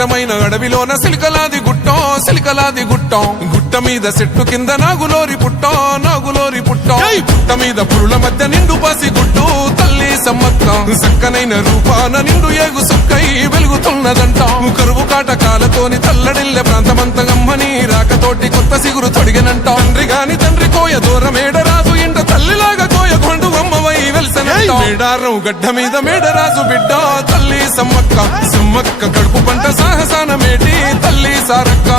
దట్టమైన అడవిలోన సిలికలాది గుట్టం గుట్ట మీద చెట్టు కింద నాగులోరి పుట్టం పుట్ట మీద పురుల మధ్య నిండు పాసి గుట్టు తల్లి సమ్మక్క సక్కనైన రూపాన నిండు ఏగు సుక్కై వెలుగుతున్నదంట కరువు కాటకాలతోని తల్లడిల్లె ప్రాంతమంతగమ్మని రాకతోటి కొత్త సిగురు తొడిగనంట తండ్రి కోయ దూరమేడరాజు ఇంట తల్లిలాగా కోయ కొండు అమ్మవై వెలిసనంట మేడారం గడ్డ మీద మేడరాజు బిడ్డ తల్లి సమ్మక్క కడుపు పంట సాహసాన మేటి తల్లి సారక్క